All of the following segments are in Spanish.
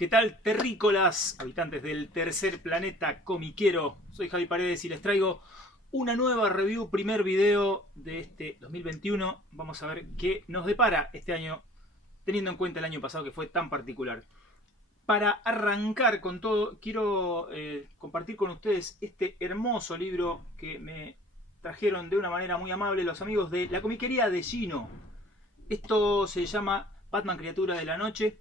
¿Qué tal, terrícolas, habitantes del tercer planeta comiquero? Soy Javi Paredes y les traigo una nueva review, primer video de este 2021. Vamos a ver qué nos depara este año, teniendo en cuenta el año pasado que fue tan particular. Para arrancar con todo, quiero compartir con ustedes este hermoso libro que me trajeron de una manera muy amable los amigos de la comiquería de Gino. Esto se llama Batman Criatura de la Noche.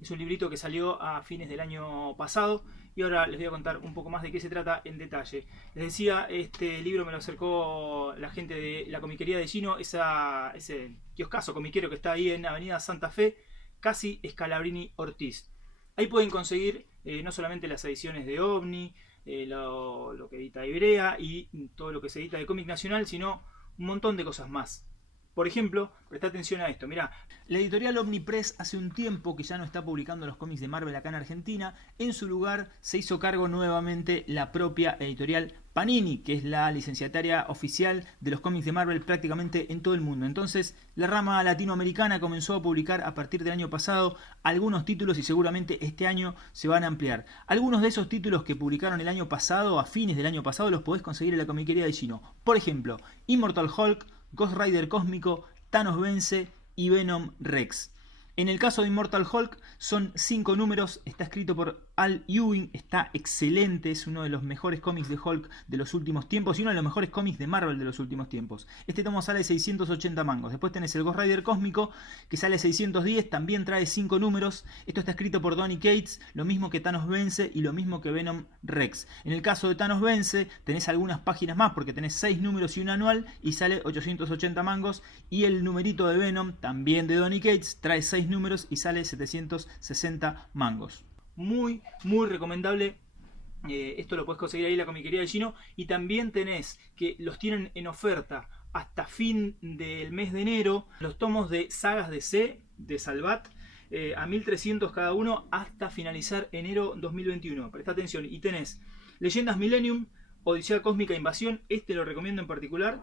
Es un librito que salió a fines del año pasado y ahora les voy a contar un poco más de qué se trata en detalle. Les decía, este libro me lo acercó la gente de la comiquería de Gino, ese kioscazo comiquero que está ahí en Avenida Santa Fe, casi Scalabrini Ortiz. Ahí pueden conseguir no solamente las ediciones de OVNI, lo que edita Ibrea y todo lo que se edita de cómic nacional, sino un montón de cosas más. Por ejemplo, presta atención a esto, mirá, la editorial Omnipress hace un tiempo que ya no está publicando los cómics de Marvel acá en Argentina. En su lugar se hizo cargo nuevamente la propia editorial Panini, que es la licenciataria oficial de los cómics de Marvel prácticamente en todo el mundo. Entonces, la rama latinoamericana comenzó a publicar a partir del año pasado algunos títulos y seguramente este año se van a ampliar. Algunos de esos títulos que publicaron el año pasado, a fines del año pasado, los podés conseguir en la comiquería de Gino. Por ejemplo, Immortal Hulk, Ghost Rider Cósmico, Thanos Vence y Venom Rex. En el caso de Immortal Hulk son 5 números, está escrito por Al Ewing, está excelente, es uno de los mejores cómics de Hulk de los últimos tiempos y uno de los mejores cómics de Marvel de los últimos tiempos. Este tomo sale 680 mangos. Después tenés el Ghost Rider Cósmico que sale 610, también trae 5 números. Esto está escrito por Donny Cates, lo mismo que Thanos Vence y lo mismo que Venom Rex. En el caso de Thanos Vence tenés algunas páginas más porque tenés 6 números y un anual y sale 880 mangos. Y el numerito de Venom, también de Donny Cates, trae 6 números y sale 760 mangos. Muy recomendable. Esto lo puedes conseguir ahí en la comiquería de Gino. Y también tenés que los tienen en oferta hasta fin del mes de enero los tomos de sagas DC de Salvat a 1300 cada uno hasta finalizar enero 2021. Presta atención. Y tenés Leyendas Millennium, Odisea Cósmica Invasión, este lo recomiendo en particular,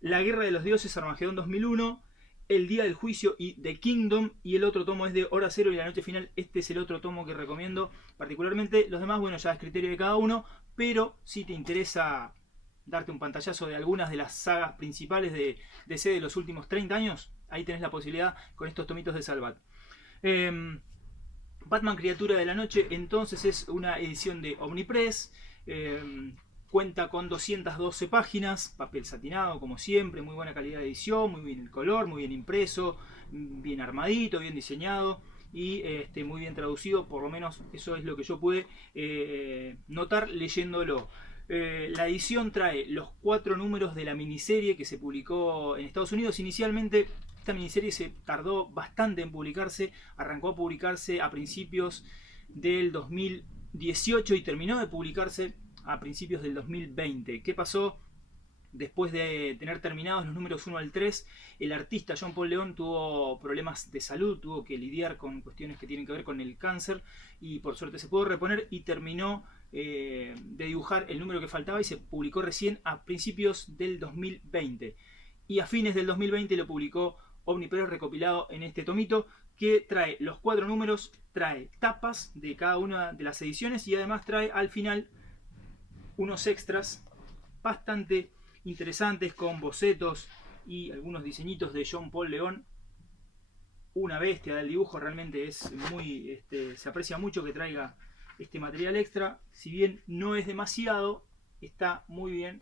La Guerra de los Dioses Armagedón 2001, El Día del Juicio y The Kingdom, y el otro tomo es de Hora Cero y La Noche Final. Este es el otro tomo que recomiendo particularmente. Los demás, bueno, ya es criterio de cada uno, pero si te interesa darte un pantallazo de algunas de las sagas principales de DC de los últimos 30 años, ahí tenés la posibilidad con estos tomitos de Salvat. Batman Criatura de la Noche entonces es una edición de Omnipress. Cuenta con 212 páginas, papel satinado como siempre, muy buena calidad de edición, muy bien el color, muy bien impreso, bien armadito, bien diseñado y muy bien traducido, por lo menos eso es lo que yo pude notar leyéndolo. La edición trae los 4 números de la miniserie que se publicó en Estados Unidos. Inicialmente esta miniserie se tardó bastante en publicarse, arrancó a publicarse a principios del 2018 y terminó de publicarse a principios del 2020. ¿Qué pasó? Después de tener terminados los números 1 al 3, el artista John Paul León tuvo problemas de salud, tuvo que lidiar con cuestiones que tienen que ver con el cáncer y por suerte se pudo reponer y terminó de dibujar el número que faltaba y se publicó recién a principios del 2020. Y a fines del 2020 lo publicó Omnipress recopilado en este tomito que trae los 4 números, trae tapas de cada una de las ediciones y además trae al final unos extras bastante interesantes con bocetos y algunos diseñitos de John Paul León. Una bestia del dibujo, realmente es muy se aprecia mucho que traiga este material extra. Si bien no es demasiado, está muy bien,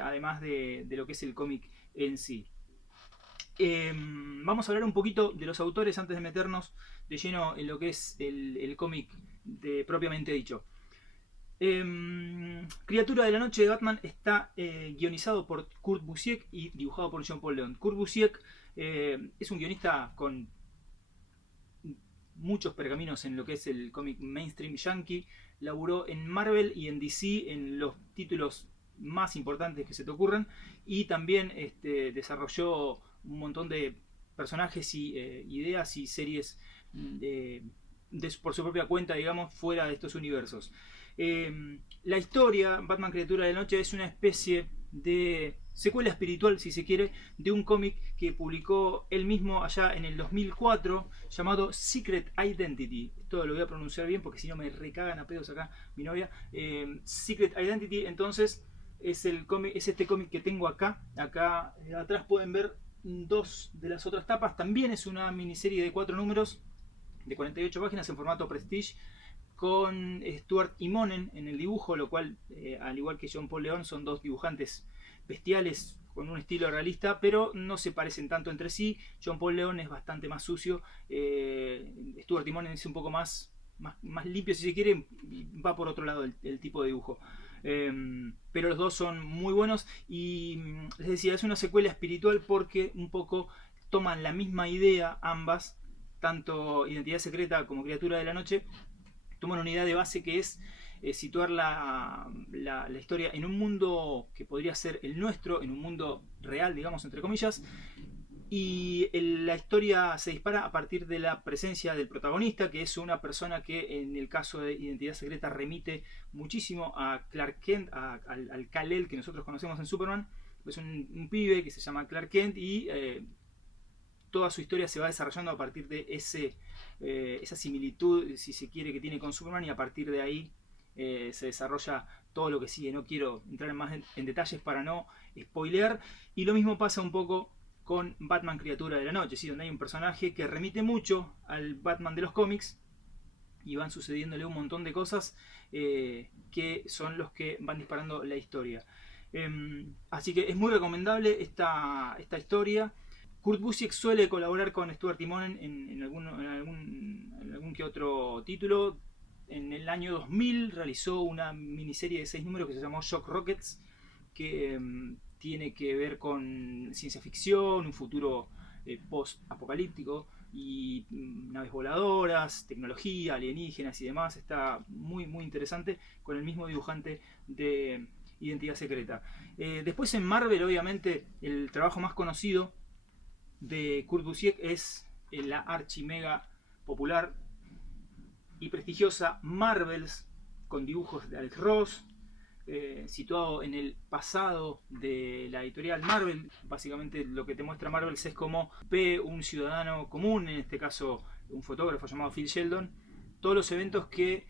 además de lo que es el cómic en sí. Vamos a hablar un poquito de los autores antes de meternos de lleno en lo que es el cómic propiamente dicho. Criatura de la Noche de Batman está guionizado por Kurt Busiek y dibujado por John Paul León. Kurt Busiek es un guionista con muchos pergaminos en lo que es el cómic mainstream yankee. Laburó en Marvel y en DC en los títulos más importantes que se te ocurran y también desarrolló un montón de personajes y ideas y series por su propia cuenta, digamos, fuera de estos universos. La historia, Batman Criatura de la Noche, es una especie de secuela espiritual, si se quiere, de un cómic que publicó él mismo allá en el 2004, llamado Secret Identity. Esto lo voy a pronunciar bien porque si no me recagan a pedos acá mi novia. Secret Identity, entonces, es este cómic que tengo acá. Acá atrás pueden ver dos de las otras tapas. También es una miniserie de 4 números, de 48 páginas en formato Prestige, con Stuart Immonen en el dibujo, lo cual, al igual que John Paul Leon, son dos dibujantes bestiales con un estilo realista, pero no se parecen tanto entre sí. John Paul Leon es bastante más sucio, Stuart Immonen es un poco más limpio, si se quiere, y va por otro lado el tipo de dibujo. Pero los dos son muy buenos y les decía, es una secuela espiritual porque un poco toman la misma idea ambas, tanto Identidad Secreta como Criatura de la Noche. Toman una idea de base que es situar la historia en un mundo que podría ser el nuestro, en un mundo real, digamos, entre comillas, y la historia se dispara a partir de la presencia del protagonista, que es una persona que en el caso de Identidad Secreta remite muchísimo a Clark Kent, al Kal-El que nosotros conocemos en Superman. Es un pibe que se llama Clark Kent y toda su historia se va desarrollando a partir de esa similitud, si se quiere, que tiene con Superman, y a partir de ahí se desarrolla todo lo que sigue. No quiero entrar más en detalles para no spoilear. Y lo mismo pasa un poco con Batman Criatura de la Noche, ¿sí? Donde hay un personaje que remite mucho al Batman de los cómics y van sucediéndole un montón de cosas que son los que van disparando la historia. Así que es muy recomendable esta historia. Kurt Busiek suele colaborar con Stuart Immonen en algún que otro título. En el año 2000 realizó una miniserie de 6 números que se llamó Shock Rockets, que tiene que ver con ciencia ficción, un futuro post-apocalíptico y naves voladoras, tecnología, alienígenas y demás. Está muy interesante, con el mismo dibujante de Identidad Secreta. Después en Marvel, obviamente, el trabajo más conocido de Kurt Busiek es la archimega popular y prestigiosa Marvels, con dibujos de Alex Ross, situado en el pasado de la editorial Marvel. Básicamente lo que te muestra Marvels es como ve un ciudadano común, en este caso un fotógrafo llamado Phil Sheldon, todos los eventos que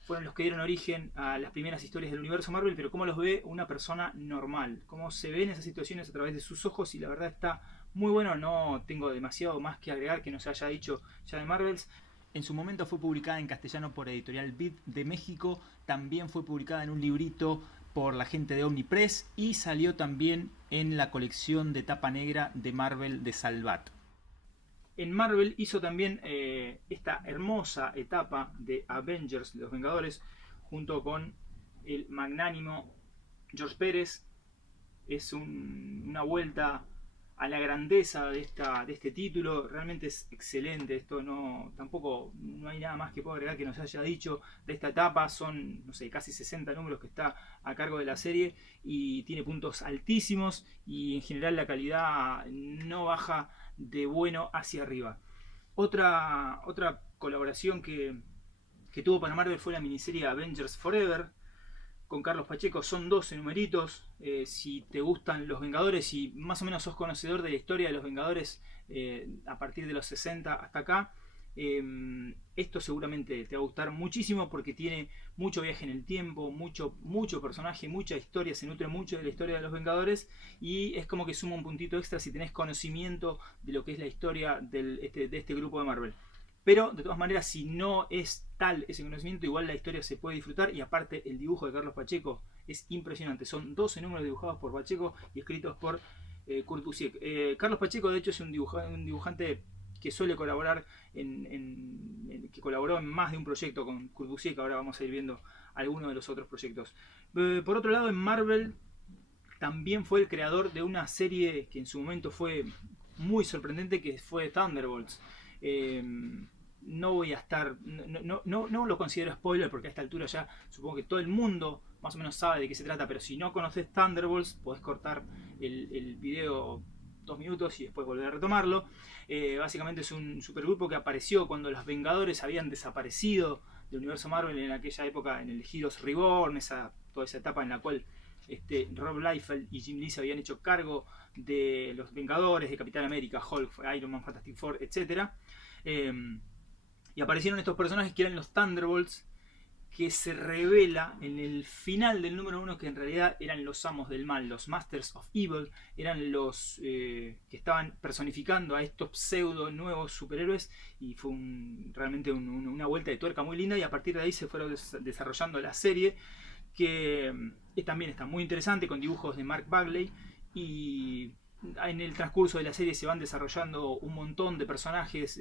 fueron los que dieron origen a las primeras historias del universo Marvel, pero cómo los ve una persona normal, cómo se ven esas situaciones a través de sus ojos, y la verdad está muy bueno. No tengo demasiado más que agregar que no se haya dicho ya de Marvels. En su momento fue publicada en castellano por Editorial Vid de México, también fue publicada en un librito por la gente de Omnipress y salió también en la colección de tapa negra de Marvel de Salvat. En Marvel hizo también esta hermosa etapa de Avengers, Los Vengadores, junto con el magnánimo George Pérez. Es una vuelta a la grandeza de este título. Realmente es excelente. Esto tampoco no hay nada más que puedo agregar que nos haya dicho de esta etapa. Son, no sé, casi 60 números que está a cargo de la serie y tiene puntos altísimos, y en general la calidad no baja de bueno hacia arriba. Otra colaboración que tuvo para Marvel fue la miniserie Avengers Forever con Carlos Pacheco. Son 12 numeritos. Si te gustan los Vengadores y más o menos sos conocedor de la historia de los Vengadores a partir de los 60 hasta acá, esto seguramente te va a gustar muchísimo, porque tiene mucho viaje en el tiempo, mucho personaje, mucha historia, se nutre mucho de la historia de los Vengadores, y es como que suma un puntito extra si tenés conocimiento de lo que es la historia de este grupo de Marvel. Pero de todas maneras, si no es tal ese conocimiento, igual la historia se puede disfrutar, y aparte el dibujo de Carlos Pacheco es impresionante. Son 12 números dibujados por Pacheco y escritos por Kurt Busiek. Carlos Pacheco, de hecho, es un dibujante que suele colaborar que colaboró en más de un proyecto con Kurt Busiek. Ahora vamos a ir viendo algunos de los otros proyectos. Por otro lado, en Marvel también fue el creador de una serie que en su momento fue muy sorprendente, que fue Thunderbolts. No voy a estar, no lo considero spoiler, porque a esta altura ya supongo que todo el mundo más o menos sabe de qué se trata, pero si no conoces Thunderbolts, podés cortar el video 2 minutos y después volver a retomarlo. Básicamente es un supergrupo que apareció cuando los Vengadores habían desaparecido del universo Marvel en aquella época, en el Heroes Reborn, toda esa etapa en la cual Rob Liefeld y Jim Lee se habían hecho cargo de los Vengadores, de Capitán América, Hulk, Iron Man, Fantastic Four, etc. Y aparecieron estos personajes que eran los Thunderbolts, que se revela en el final del número 1 que en realidad eran los amos del mal, los Masters of Evil, eran los que estaban personificando a estos pseudo nuevos superhéroes, y fue realmente una vuelta de tuerca muy linda, y a partir de ahí se fueron desarrollando la serie, que también está muy interesante, con dibujos de Mark Bagley, y en el transcurso de la serie se van desarrollando un montón de personajes,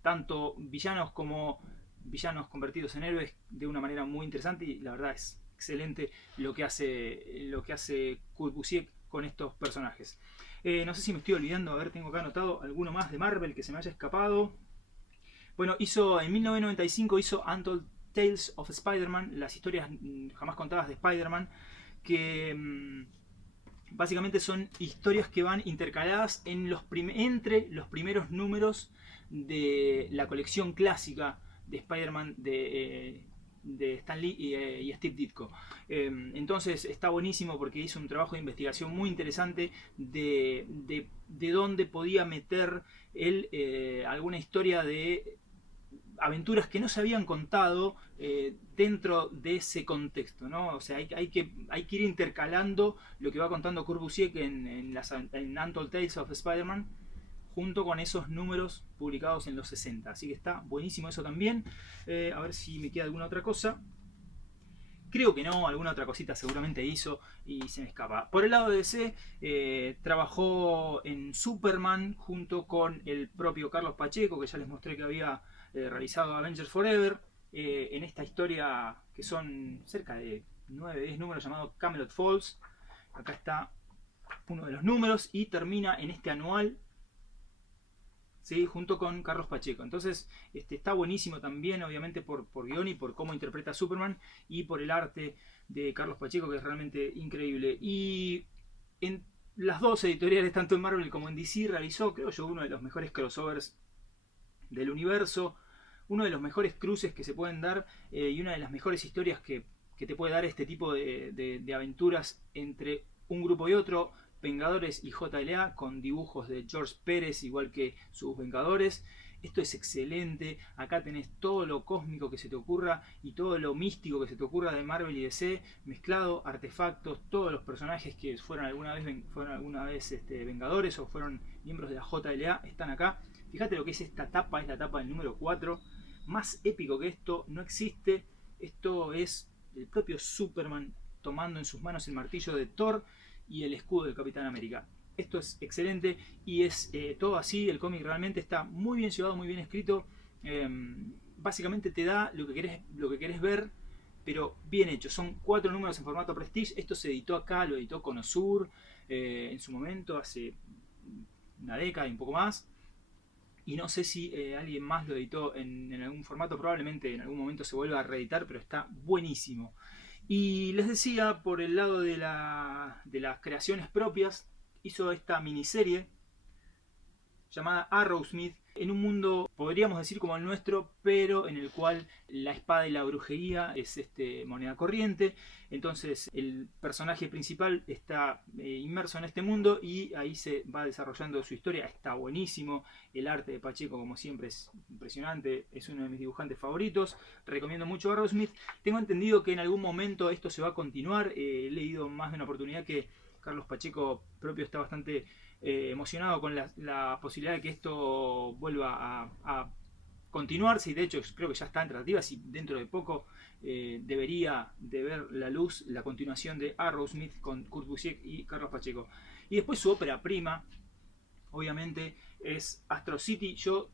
tanto villanos como villanos convertidos en héroes, de una manera muy interesante, y la verdad es excelente lo que hace Kurt Busiek con estos personajes. No sé si me estoy olvidando, a ver, tengo acá anotado alguno más de Marvel que se me haya escapado. Bueno, en 1995 hizo Untold Tales of Spider-Man, las historias jamás contadas de Spider-Man, que básicamente son historias que van intercaladas entre los primeros números de la colección clásica de Spider-Man de Stan Lee y Steve Ditko. Entonces está buenísimo porque hizo un trabajo de investigación muy interesante de dónde podía meter él alguna historia de aventuras que no se habían contado dentro de ese contexto, ¿no? O sea, hay que ir intercalando lo que va contando Kurt Busiek en Untold Tales of Spider-Man, junto con esos números publicados en los 60. Así que está buenísimo eso también. A ver si me queda alguna otra cosa. Creo que no, alguna otra cosita seguramente hizo y se me escapa. Por el lado de DC, trabajó en Superman junto con el propio Carlos Pacheco, que ya les mostré que había realizado Avengers Forever. En esta historia, que son cerca de 9-10 números, llamado Camelot Falls. Acá está uno de los números y termina en este anual, ¿sí? Junto con Carlos Pacheco. Entonces está buenísimo también, obviamente por guión y por cómo interpreta a Superman, y por el arte de Carlos Pacheco, que es realmente increíble. Y en las dos editoriales, tanto en Marvel como en DC, realizó, creo yo, uno de los mejores crossovers del universo, uno de los mejores cruces que se pueden dar, y una de las mejores historias que te puede dar este tipo de aventuras entre un grupo y otro. Vengadores y JLA, con dibujos de George Pérez, igual que sus Vengadores. Esto es excelente. Acá tenés todo lo cósmico que se te ocurra y todo lo místico que se te ocurra de Marvel y DC mezclado, artefactos, todos los personajes que fueron alguna vez Vengadores o fueron miembros de la JLA están acá. Fíjate lo que es esta tapa, es la tapa del número 4. Más épico que esto no existe. Esto es el propio Superman tomando en sus manos el martillo de Thor y el escudo del Capitán América. Esto es excelente y es todo así. El cómic realmente está muy bien llevado, muy bien escrito. Básicamente te da lo que querés ver, pero bien hecho. Son 4 números en formato Prestige. Esto se editó acá, lo editó Conosur en su momento, hace una década y un poco más. Y no sé si alguien más lo editó en algún formato. Probablemente en algún momento se vuelva a reeditar, pero está buenísimo. Y les decía, por el lado de las creaciones propias, hizo esta miniserie llamada Arrowsmith, en un mundo, podríamos decir, como el nuestro, pero en el cual la espada y la brujería es moneda corriente. Entonces el personaje principal está inmerso en este mundo y ahí se va desarrollando su historia. Está buenísimo. El arte de Pacheco, como siempre, es impresionante. Es uno de mis dibujantes favoritos. Recomiendo mucho Arrowsmith. Tengo entendido que en algún momento esto se va a continuar. He leído más de una oportunidad que Carlos Pacheco propio está bastante emocionado con la posibilidad de que esto vuelva a continuarse, y de hecho creo que ya está en tratativas y dentro de poco debería de ver la luz la continuación de Arrowsmith con Kurt Busiek y Carlos Pacheco. Y después su ópera prima, obviamente, es Astro City. Yo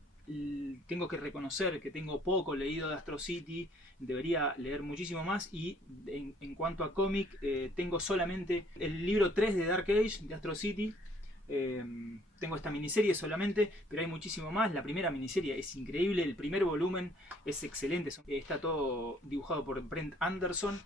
tengo que reconocer que tengo poco leído de Astro City, debería leer muchísimo más, y en cuanto a cómic tengo solamente el libro 3 de Dark Age de Astro City. Tengo esta miniserie solamente, pero hay muchísimo más. La primera miniserie es increíble, el primer volumen es excelente, está todo dibujado por Brent Anderson,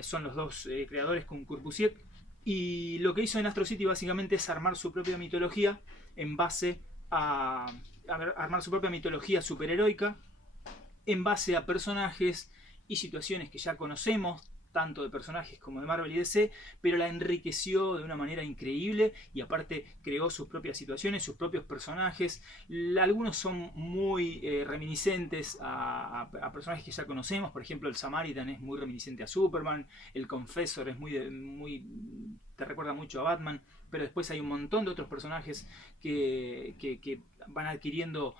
son los dos creadores con Kurt Busiek, y lo que hizo en Astro City básicamente es armar su propia mitología en base a armar su propia mitología superheroica en base a personajes y situaciones que ya conocemos, tanto de personajes como de Marvel y DC, pero la enriqueció de una manera increíble y aparte creó sus propias situaciones, sus propios personajes. Algunos son muy reminiscentes a personajes que ya conocemos, por ejemplo el Samaritan es muy reminiscente a Superman, el Confessor es muy te recuerda mucho a Batman, pero después hay un montón de otros personajes que van adquiriendo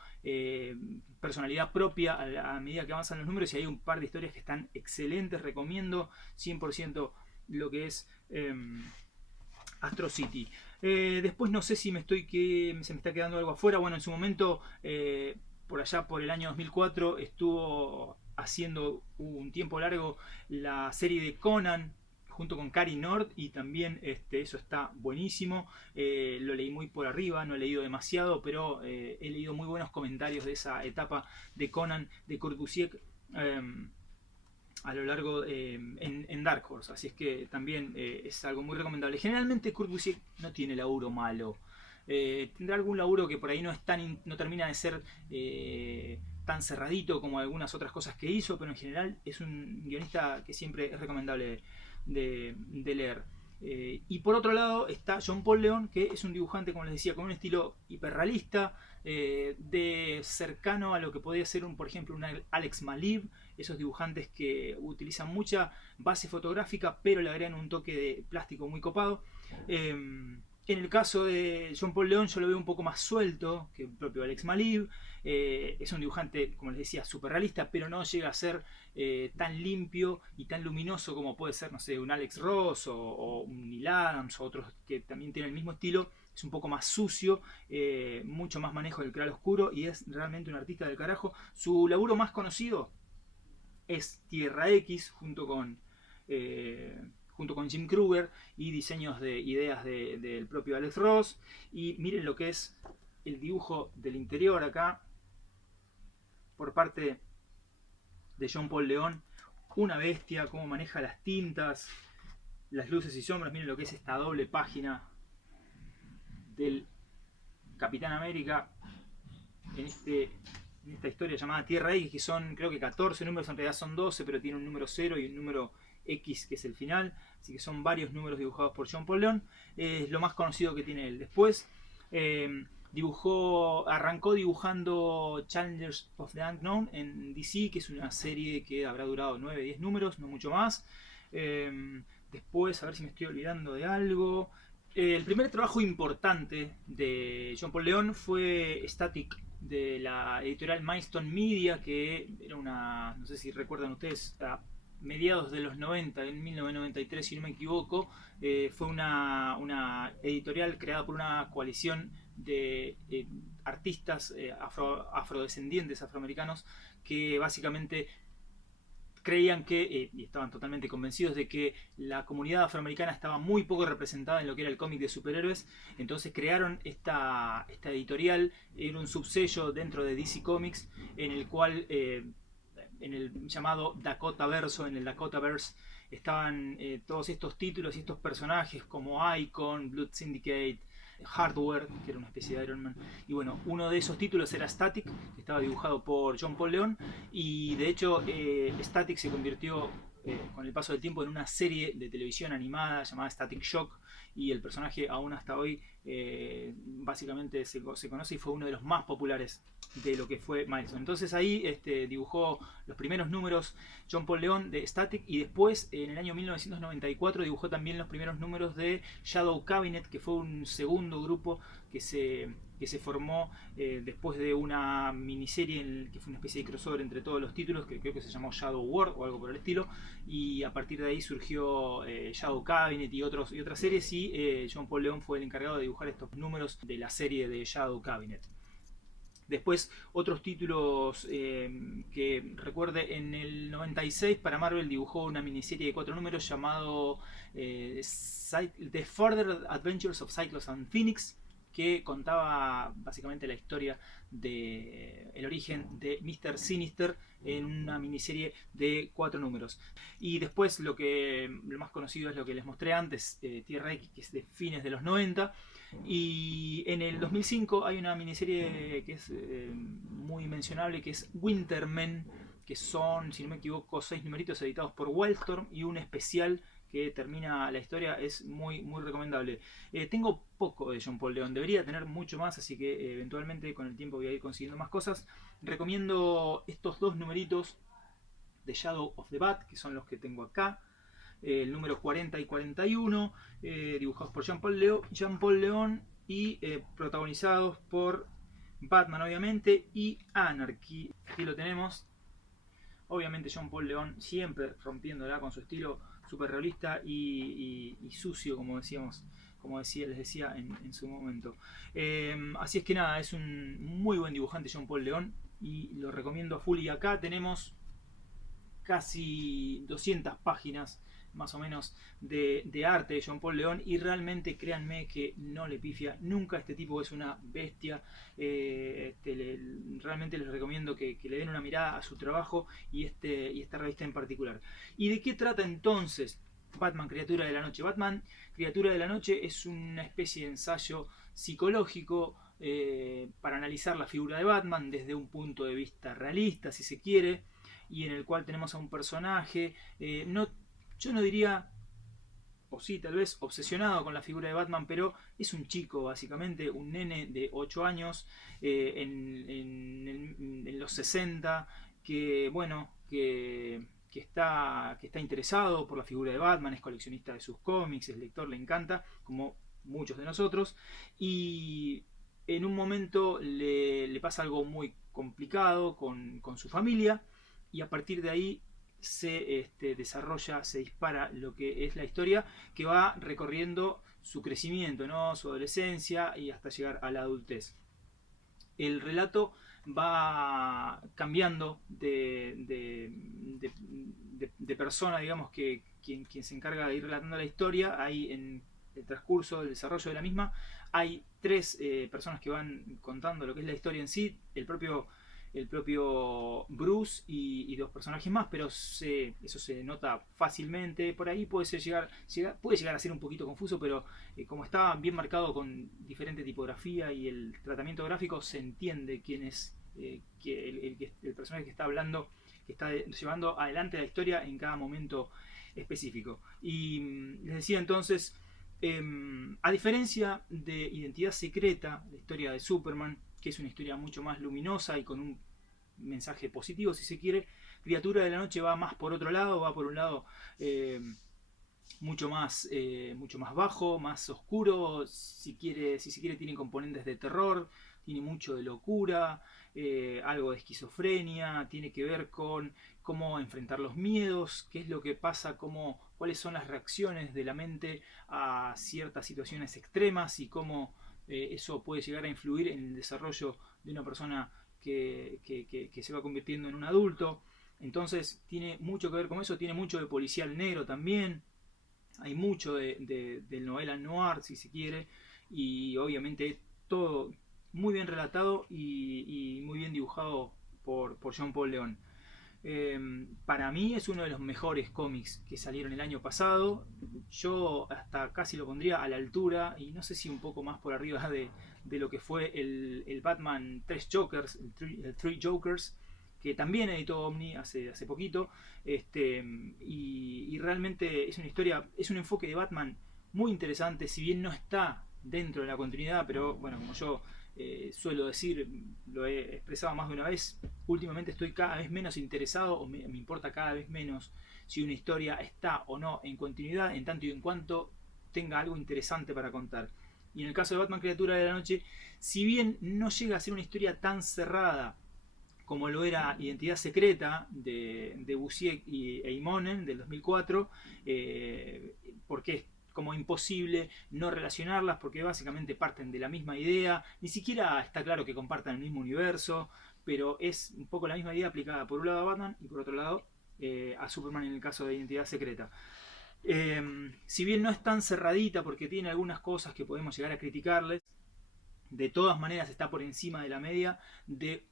personalidad propia a medida que avanzan los números, y hay un par de historias que están excelentes. Recomiendo 100% lo que es Astro City. Después no sé si se me está quedando algo afuera. Bueno, en su momento, por allá por el año 2004, estuvo haciendo un tiempo largo la serie de Conan junto con Cary Nord, y también eso está buenísimo. Lo leí muy por arriba, no he leído demasiado, pero he leído muy buenos comentarios de esa etapa de Conan de Kurt Busiek a lo largo en Dark Horse, así es que también es algo muy recomendable. Generalmente Kurt Busiek no tiene laburo malo, tendrá algún laburo que por ahí no termina de ser tan cerradito como algunas otras cosas que hizo, pero en general es un guionista que siempre es recomendable de leer. Y por otro lado está John Paul Leon, que es un dibujante, como les decía, con un estilo hiperrealista, de cercano a lo que podría ser por ejemplo un Alex Maleev, esos dibujantes que utilizan mucha base fotográfica pero le agregan un toque de plástico muy copado. En el caso de John Paul Leon yo lo veo un poco más suelto que el propio Alex Maleev. Es un dibujante, como les decía, súper realista, pero no llega a ser tan limpio y tan luminoso como puede ser, no sé, un Alex Ross o un Neil Adams o otros que también tienen el mismo estilo. Es un poco más sucio, mucho más manejo del claroscuro, y es realmente un artista del carajo. Su laburo más conocido es Tierra X junto con Jim Krueger, y diseños de ideas del propio Alex Ross. Y miren lo que es el dibujo del interior acá por parte de John Paul Leon. Una bestia, cómo maneja las tintas, las luces y sombras. Miren lo que es esta doble página del Capitán América en esta historia llamada Tierra X, que son creo que 14 números, en realidad son 12, pero tiene un número 0 y un número X que es el final, así que son varios números dibujados por John Paul Leon. Es lo más conocido que tiene él. Después arrancó dibujando Challengers of the Unknown en DC, que es una serie que habrá durado 9-10 números, no mucho más. Después, a ver si me estoy olvidando de algo. El primer trabajo importante de John Paul Leon fue Static, de la editorial Milestone Media, que era una, no sé si recuerdan ustedes, a mediados de los 90, en 1993 si no me equivoco. Fue una editorial creada por una coalición de artistas afrodescendientes, afroamericanos, que básicamente creían que, y estaban totalmente convencidos de que la comunidad afroamericana estaba muy poco representada en lo que era el cómic de superhéroes. Entonces crearon esta editorial, era un subsello dentro de DC Comics, en el cual en el llamado Dakota Verso, en el Dakotaverse, estaban todos estos títulos y estos personajes como Icon, Blood Syndicate, Hardware, que era una especie de Iron Man. Y bueno, uno de esos títulos era Static, que estaba dibujado por John Paul Leon, y de hecho Static se convirtió con el paso del tiempo en una serie de televisión animada llamada Static Shock, y el personaje aún hasta hoy básicamente se conoce y fue uno de los más populares de lo que fue Milestone. Entonces ahí dibujó los primeros números John Paul Leon de Static, y después en el año 1994 dibujó también los primeros números de Shadow Cabinet, que fue un segundo grupo que se formó después de una miniserie que fue una especie de crossover entre todos los títulos, que creo que se llamó Shadow World o algo por el estilo, y a partir de ahí surgió Shadow Cabinet y otras series, y John Paul Leon fue el encargado de dibujar estos números de la serie de Shadow Cabinet. Después otros títulos que recuerde, en el 96 para Marvel dibujó una miniserie de 4 números llamado The Further Adventures of Cyclops and Phoenix, que contaba básicamente la historia del origen de Mr. Sinister en una miniserie de 4 números. Y después lo más conocido es lo que les mostré antes, Tierra X, que es de fines de los 90. Y en el 2005 hay una miniserie que es muy mencionable, que es Wintermen, que son, si no me equivoco, 6 numeritos editados por Wildstorm y un especial que termina la historia. Es muy recomendable. Tengo poco de John Paul Leon, debería tener mucho más, así que eventualmente con el tiempo voy a ir consiguiendo más cosas. Recomiendo estos 2 numeritos de Shadow of the Bat, que son los que tengo acá, el número 40 y 41, dibujados por Jean Paul Leon y protagonizados por Batman, obviamente, y Anarchy. Aquí lo tenemos. Obviamente Jean Paul Leon siempre rompiéndola con su estilo súper realista y sucio, como decíamos, les decía en su momento. Así es que nada, es un muy buen dibujante Jean Paul Leon y lo recomiendo a full. Y acá tenemos casi 200 páginas más o menos de arte de Jean Paul Leon, y realmente créanme que no le pifia nunca. Este tipo es una bestia. Realmente les recomiendo que le den una mirada a su trabajo y esta revista en particular. ¿Y de qué trata entonces Batman, Criatura de la Noche? Batman, Criatura de la Noche es una especie de ensayo psicológico para analizar la figura de Batman desde un punto de vista realista, si se quiere, y en el cual tenemos a un personaje, yo no diría, o sí, tal vez obsesionado con la figura de Batman, pero es un chico, básicamente, un nene de 8 años, en los 60, que, bueno, que está interesado por la figura de Batman, es coleccionista de sus cómics, es lector, le encanta, como muchos de nosotros, y en un momento le pasa algo muy complicado con su familia, y a partir de ahí se desarrolla, se dispara lo que es la historia, que va recorriendo su crecimiento, ¿no? Su adolescencia y hasta llegar a la adultez. El relato va cambiando de persona, digamos, que quien se encarga de ir relatando la historia. Ahí en el transcurso del desarrollo de la misma hay 3 personas que van contando lo que es la historia en sí, el propio Bruce y 2 personajes más, pero eso se nota fácilmente. Por ahí puede llegar a ser un poquito confuso, pero como está bien marcado con diferente tipografía y el tratamiento gráfico, se entiende quién es el personaje que está hablando, que está llevando adelante la historia en cada momento específico. Y les decía entonces, a diferencia de Identidad Secreta, la historia de Superman, que es una historia mucho más luminosa y con un mensaje positivo, si se quiere, Criatura de la Noche va más por otro lado, va por un lado mucho más bajo, más oscuro, si se quiere tiene componentes de terror, tiene mucho de locura, algo de esquizofrenia, tiene que ver con cómo enfrentar los miedos, qué es lo que pasa, cuáles son las reacciones de la mente a ciertas situaciones extremas y cómo eso puede llegar a influir en el desarrollo de una persona que se va convirtiendo en un adulto. Entonces tiene mucho que ver con eso, tiene mucho de policial negro también, hay mucho de novela noir, si se quiere, y obviamente todo muy bien relatado y muy bien dibujado por Jean Paul Leon. Para mí es uno de los mejores cómics que salieron el año pasado. Yo hasta casi lo pondría a la altura, y no sé si un poco más por arriba de lo que fue el Batman 3 Jokers, el Three Jokers, que también editó Omni hace poquito. Y realmente es una historia, es un enfoque de Batman muy interesante, si bien no está dentro de la continuidad, pero bueno, como yo suelo decir, lo he expresado más de una vez, últimamente estoy cada vez menos interesado, o me importa cada vez menos si una historia está o no en continuidad, en tanto y en cuanto tenga algo interesante para contar. Y en el caso de Batman, Criatura de la Noche, si bien no llega a ser una historia tan cerrada como lo era Identidad Secreta de Busiek e Imonen del 2004, porque es como imposible no relacionarlas, porque básicamente parten de la misma idea, ni siquiera está claro que compartan el mismo universo, pero es un poco la misma idea aplicada por un lado a Batman y por otro lado a Superman en el caso de Identidad Secreta. Si bien no es tan cerradita, porque tiene algunas cosas que podemos llegar a criticarles, de todas maneras está por encima de la media de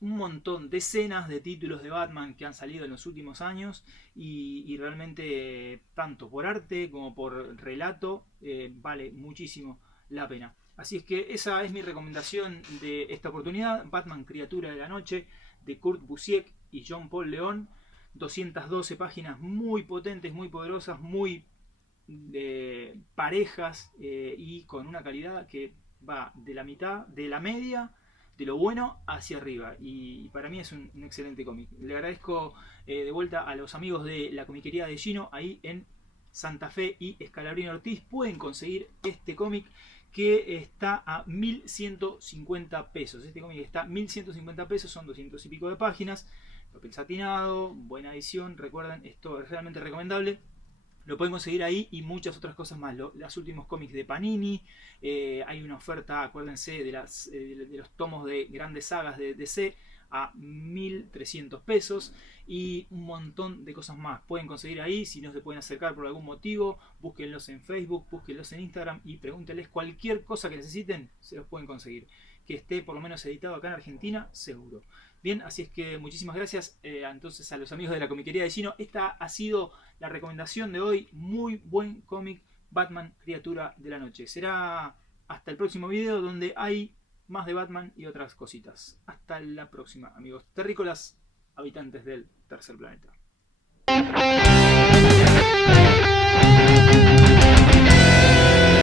un montón, decenas de títulos de Batman que han salido en los últimos años, y realmente tanto por arte como por relato vale muchísimo la pena. Así es que esa es mi recomendación de esta oportunidad, Batman, Criatura de la Noche, de Kurt Busiek, y John Paul León. 212 páginas muy potentes, muy poderosas, muy parejas y con una calidad que va de la mitad, de la media, de lo bueno hacia arriba. Y para mí es un excelente cómic. Le agradezco de vuelta a los amigos de la comiquería de Gino, ahí en Santa Fe y Scalabrini Ortiz. Pueden conseguir este cómic que está a 1150 pesos. Este cómic está a 1150 pesos, son 200 y pico de páginas. Papel satinado, buena edición, recuerden, esto es realmente recomendable. Lo pueden conseguir ahí y muchas otras cosas más. Los últimos cómics de Panini, hay una oferta, acuérdense, de los tomos de grandes sagas de DC a 1300 pesos y un montón de cosas más. Pueden conseguir ahí, si no se pueden acercar por algún motivo, búsquenlos en Facebook, búsquenlos en Instagram y pregúntenles cualquier cosa que necesiten, se los pueden conseguir. Que esté por lo menos editado acá en Argentina, seguro. Bien, así es que muchísimas gracias entonces a los amigos de la comiquería de Gino. Esta ha sido la recomendación de hoy. Muy buen cómic, Batman, Criatura de la Noche. Será hasta el próximo video donde hay más de Batman y otras cositas. Hasta la próxima, amigos terrícolas, habitantes del tercer planeta.